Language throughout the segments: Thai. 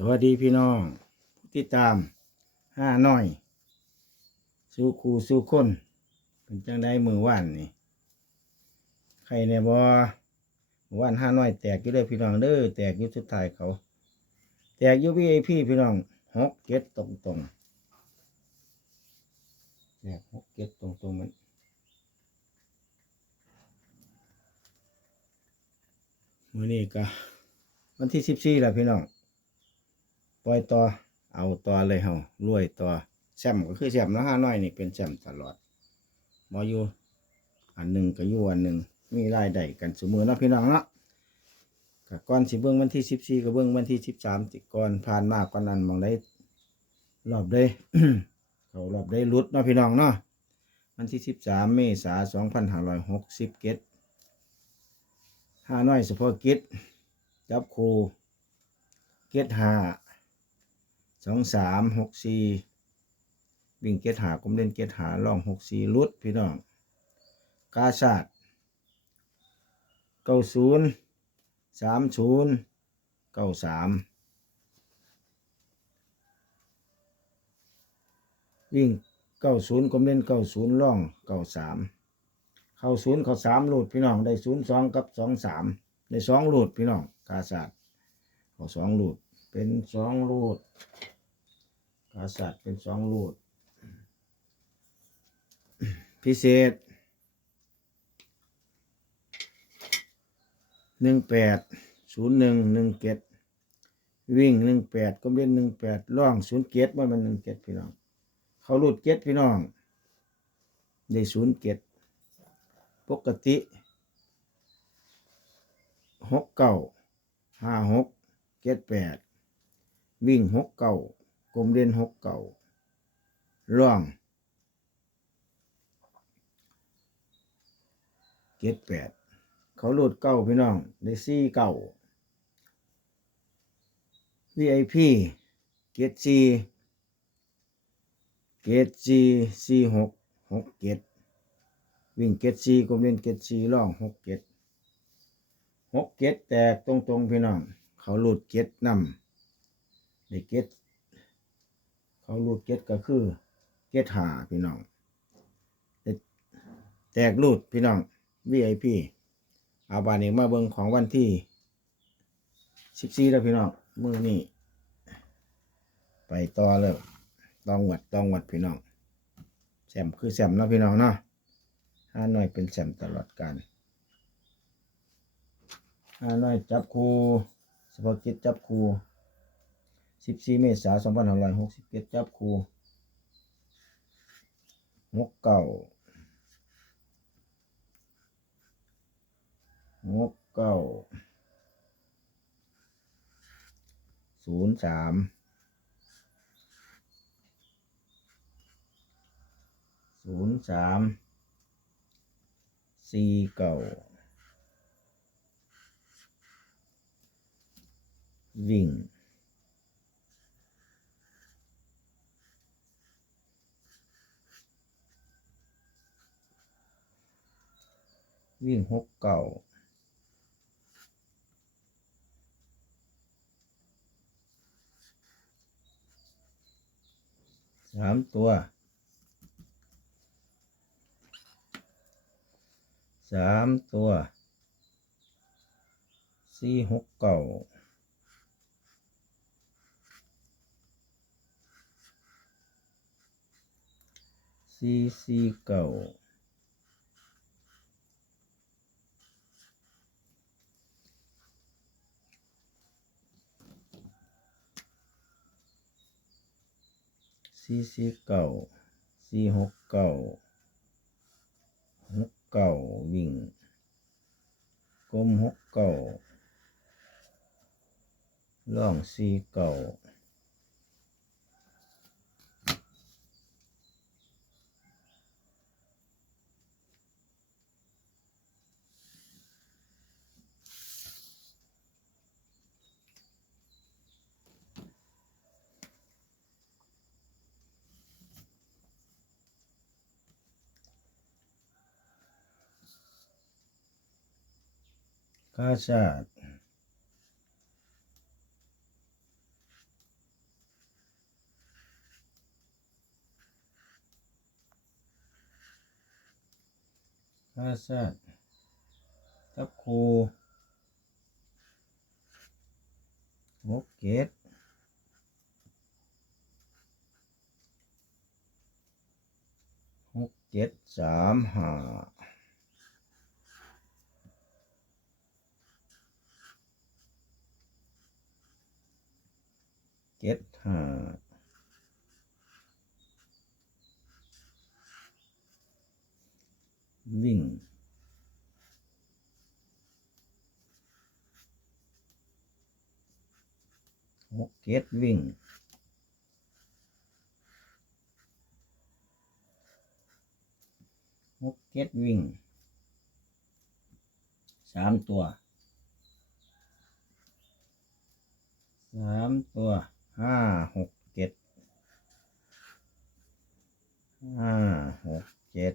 สวัสดีพี่น้องผู้ติดตามห้าน้อย สู้คูสู้คนเป็นจังได้มือว่านนี่ใครเนี่ยบอมือว่านห้าน้อยแตกอยู่เลยพี่น้องเด้อแตกอยู่สุดท้ายเขา แตกอยู่วีไอพี่พี่น้องหกเก็ดตรงตรงแตกหกเก็ดตรงตรงมันมือนี้ก็วันที่สิบสี่แล้วพี่น้อง ล่อยต่อ เอาต่อเลยเฮารวยต่อแซมก็คือแซมนะห้าน้อยนี่เป็นแซมตลอดบ่อยู่อันหนึ่งก็อยู่อันหนึ่งมีรายได้กันสมือเนาะพี่น้องเนาะก็ก่อนสิเบิ่งวันที่สิบสี่ก็เบิ่งวันที่สิบสามติก่อนผ่านมาก่อนนั้นมองได้รอบได้เขารอบได้รุดเนาะพี่น้องเนาะวันที่สิบสามเมษาสองพันห้าร้อยหกสิบเก็ดห้าน้อยเฉพาะกิจจับครูเก็ดห้า สองสามหกสี่วิ่งเกตหากลมเล่นเกตหาล่องหกสี่ลุดพี่น้อง กาชาดเก้าศูนย์สามศูนย์เก้าสามวิ่งเก้าศูนย์กลมเล่นเก้าศูนย์ล่องเก้าสามเข้าศูนย์เข้าสามลูดพี่น้องได้ศูนย์สองกับสองสามได้สองลูดพี่น้องกาชาดเข้าสองลูดเป็นสองรูด กาสัตว์เป็นสองรูด พิเศษหนึ่งแปดศูนย์หนึ่งหนึ่งเกตวิ่งหนึ่งแปดก็เป็นหนึ่งแปดล่องศูนย์เกตว่ามันหนึ่งเกตพี่น้อง เขารูดเกตพี่น้องได้ศูนย์เกตปกติหกเก้าห้าหกเกตแปดวิ่งหกเก่า กลมเด่นหกเก่าร่องเกตแปดเขาหลุดเก่าพี่น้องได้ซี่เก่า VIP เกตซีเกตซีซีหกหกเกตวิ่งเกตซีกลมเด่นเกตซีร่องหกเกตหกเกตแตกตรงๆพี่น้อง เขาหลุดเกตนำได้เก็ต เขารูดเก็ตก็คือเก็ตหาพี่น้องแตกรูดพี่น้อง VIP อาบานนี้มาเบิ่งของวันที่สิบสี่แล้วพี่น้องมือนี่ไปต่อเลยต้องหวัดต้องหวัดพี่น้องแซมคือแซมนะพี่น้องเนาะห้าหน่อยเป็นแซมตลอดการห้าหน่อยจับครูเฉพาะกิจจับคู รู14เมษายน2567จับครูหกเก่าหกเก้าศูนย์สามศูนย์สามสี่เก้าวิ่ง วิ่งหกเก่าสามตัวสามตัวสี่หกเก่าสี่สี่เก่า สี่สี่เก้าสี่หกเก้าหกเก้าวิ่งกลมหกเก้าล่องสี่เก้า ข้าชาติข้าชาติทับคูหกเกตหกเจ็ดสามห้า เจ็ดห้าวิ่งหกเจ็ดวิ่งหกเจ็ดวิ่งสามตัวสามตัว ห้าหกเจ็ดห้าหกเจ็ด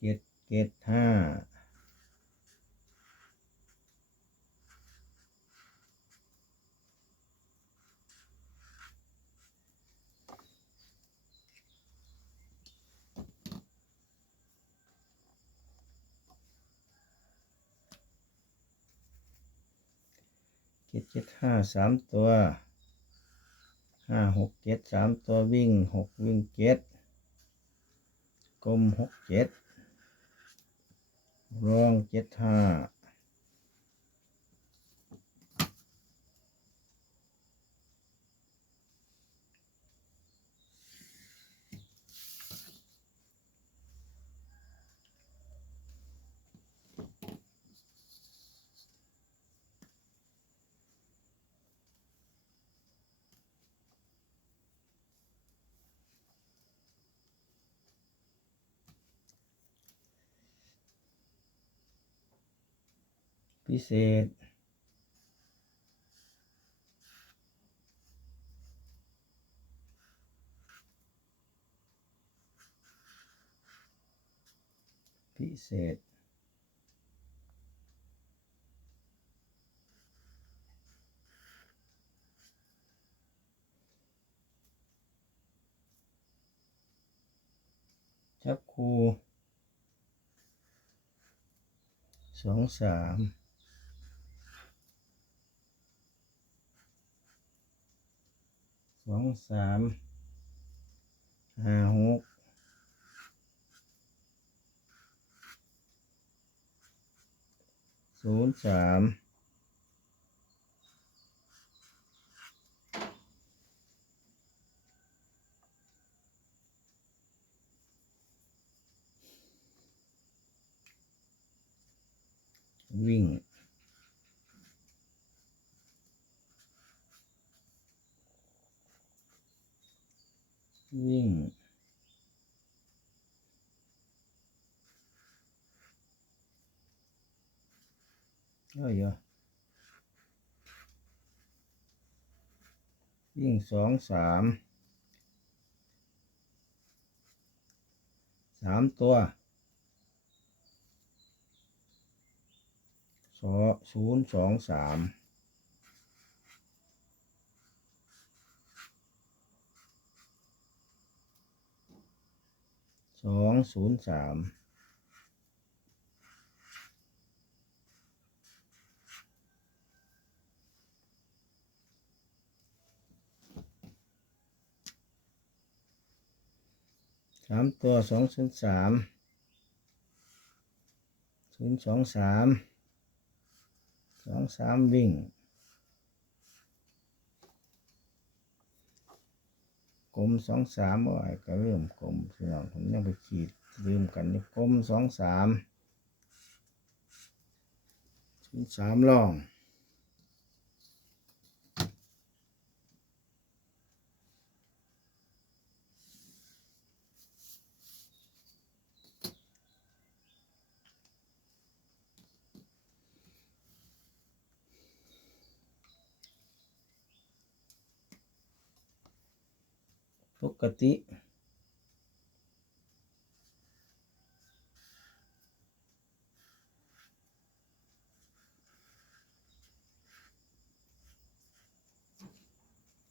เจ็ดเจ็ดห้า เจ็ดเจ็ดห้าสามตัวห้าหกเจ็ดสามตัววิ่งหกวิ่งเจ็ดกลมหกเจ็ดรองเจ็ดห้า พิเศษ พิเศษจับคูสองสาม สองสามห้าหกศูนย์สามวิ่ง วิ่ง เอ้ยวิ่งสองสามสามตัวสอศูนย์สองสาม สองศูนย์สามสามตัวสองศูนย์สามศูนย์สองสามสองสามวิ่ง กลมสองสามโอ้ยก็เริ่มกลมพี่น้อง ผมยังไปขีดลืมกันนี่กลมสองสามศูนสามล่องปกติ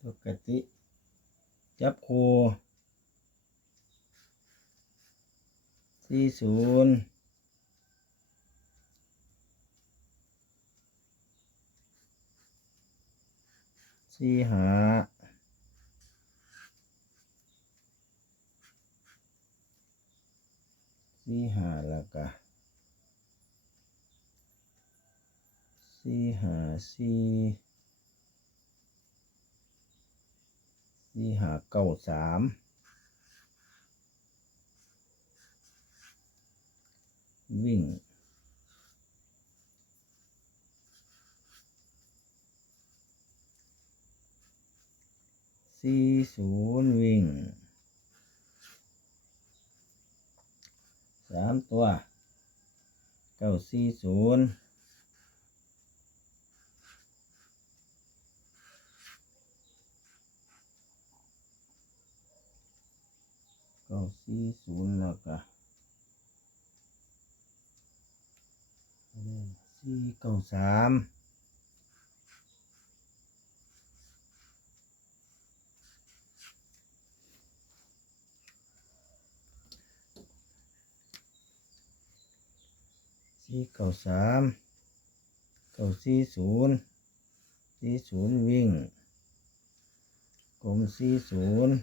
ปกติ จับคูสี่ศูนย์สี่หาสี่หาแล้วก็สี่หาสี่ สี่หาเก้าสามวิ่งสี่ศูนย์วิ่งสามตัวเก้าสี่ศูนย์เก้า สี่ศูนย์แล้วก็สี่เก้าสามสี่เก้าสามเก้าสี่ศูนย์สี่ศูนย์วิ่งกลมสี่ศูนย์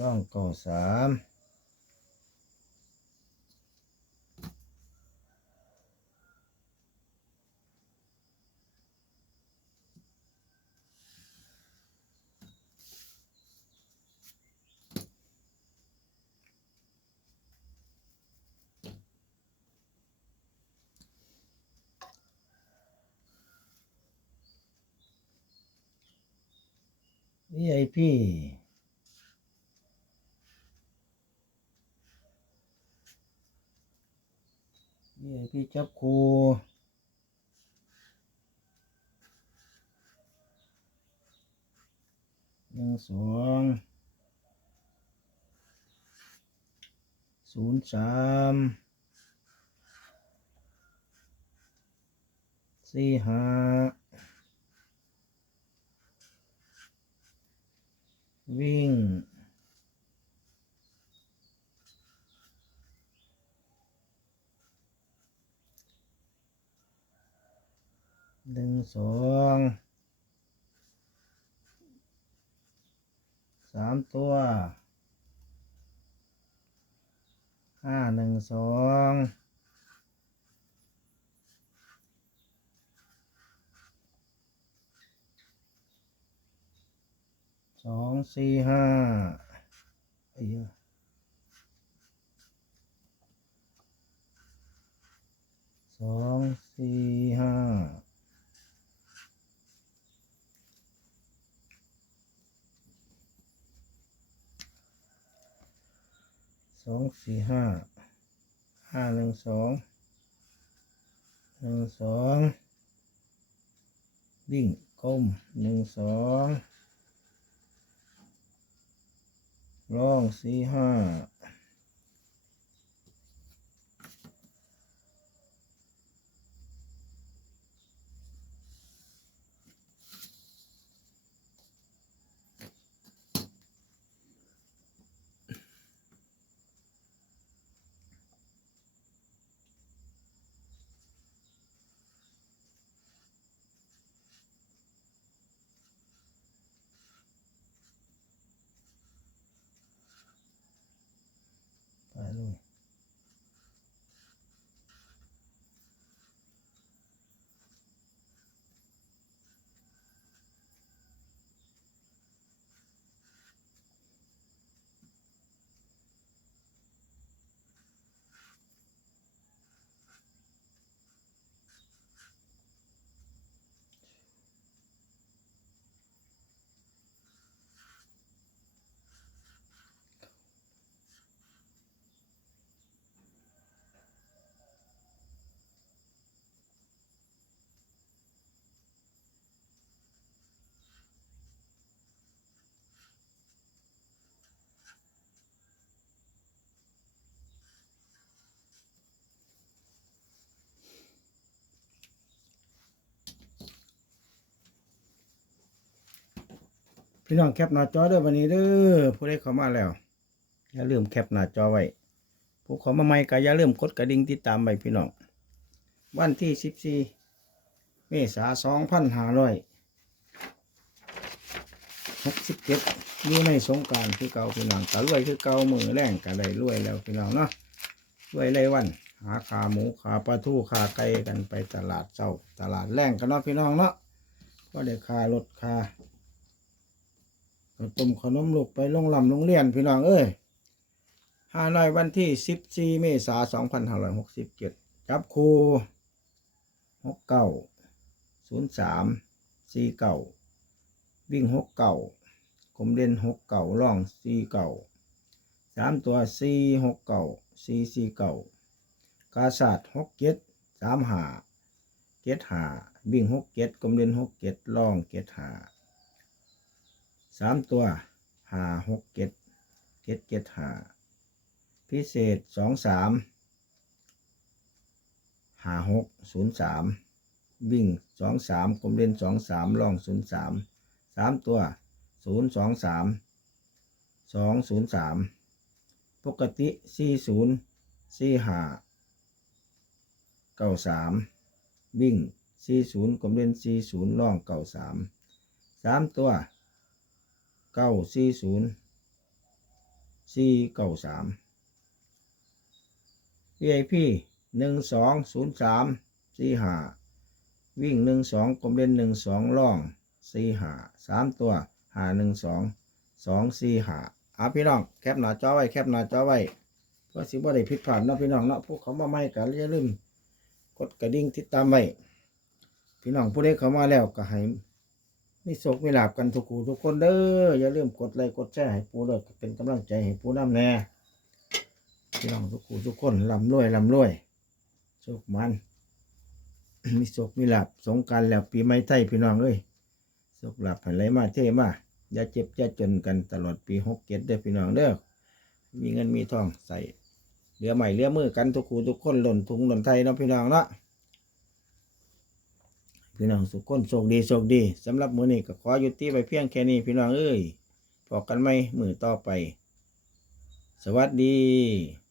ล่องเก้าสาม VIP VIP จับคูหนึ่งสองศูนย์สามสี่ห้าวิ่ง หนึ่งสองสามตัวห้าหนึ่งสองสองสี่ห้าไอ้เหี้ยสองสี่ห้า สองสี่ห้าห้าหนึ่งสองหนึ่งสองวิ่งก้มหนึ่งสองร่องสี่ห้า พี่น้องแคปหน้าจอเด้อวันนี้เด้อผู้ใดเข้ามาแล้ว อย่าลืมแคปหน้าจอไว้ผู้เข้ามาใหม่ก็อย่าลืมกดกระดิ่งติดตามไว้พี่น้อง วันที่สิบสี่เมษาสองพันห้าร้อยหกสิบเจ็ดอยู่ในสงการคือเก่าพี่น้องก็รวยคือเก่ามือแรงก็ได้รวยแล้วพี่น้องเนาะรวยไรวัน หาขาหมูขาปลาทูขาไก่กันไปตลาดเจ้าตลาดแรงกันเนาะพี่น้องเนาะก็ได้ค่ารถค่า ขนมขนมลูกไปโรงลำโรงเรียนพี่น้องเอ้ยห้าน้อยวันที่สิบสี่เมษาสองพันห้าร้อยหกสิบเจ็ดจับครูหกเก้าศูนย์สามสี่เก้าวิ่งหกเก้ากลมเด่นหกเก้าล่องสี่เก้าสามตัวสี่หกเก้าสี่สี่เก้ากาศาสตร์หกเจ็ดสามหาเจ็ดหาวิ่งหกเจ็ดกลมเด่นหกเจ็ดล่องเจ็ดหา สามตัวหาหกเจ็ดเจ็ดเจ็ดหาพิเศษสองสามหาหกศูนย์สามวิ่งสองสามกลมเด่นสองสามล่องศูนย์สามสามตัวศูนย์สองสามสองศูนย์สามปกติสี่ศูนย์สี่หาเก้าสามวิ่งสี่ศูนย์กลมเด่นสี่ศูนย์ล่องเก้าสามสามตัว เก้าสี่ศูนย์สี่เก้าสาม VIP หนึ่งสองศูนย์สามสี่หาวิ่งหนึ่งสองกลมเด่นหนึ่งสองล่องสี่หาสามตัวหาหนึ่งสองสองสี่หาอาพี่น้องแคปหน้าจอไว้แคปหน้าจอไว้เพื่อสิบ่ได้ผิดพลาดเนาะพี่น้องเนาะพวกเขามาใหม่กันอย่าลืมกดกระดิ่งติดตามไว้พี่น้องผู้ใดเข้ามาแล้วก็ให้ มีโศกมีลาบกันทุกคู่ทุกคนเด้ออย่าลืมกดไลค์กดแชร์ให้ปูเด้อเป็นกำลังใจให้ปูน้ำแน่พี่น้องทุกคู่ทุกคนลำรวยลำรวยโชคมัน มีโชคมีลาบสงกรารแล้วปีใหม่ไทยพี่น้องเอ้ยโชคลาบผ่านไหลมาเท่มาอย่าเจ็บอย่าจนกันตลอดปีหกเจ็ดเด้อพี่น้องเด้อมีเงินมีทองใส่เหลือใหม่เหลือมือกันทุกคู่ทุกคนหล่นทุงหล่นไทยเนาะพี่น้องเนาะ พี่น้องสุขคนโชคดีโชคดีสำหรับมื้อนี้ก็ขอยุติไปเพียงแค่นี้ พี่น้องเอ้ยพอกันไหมมือต่อไป สวัสดี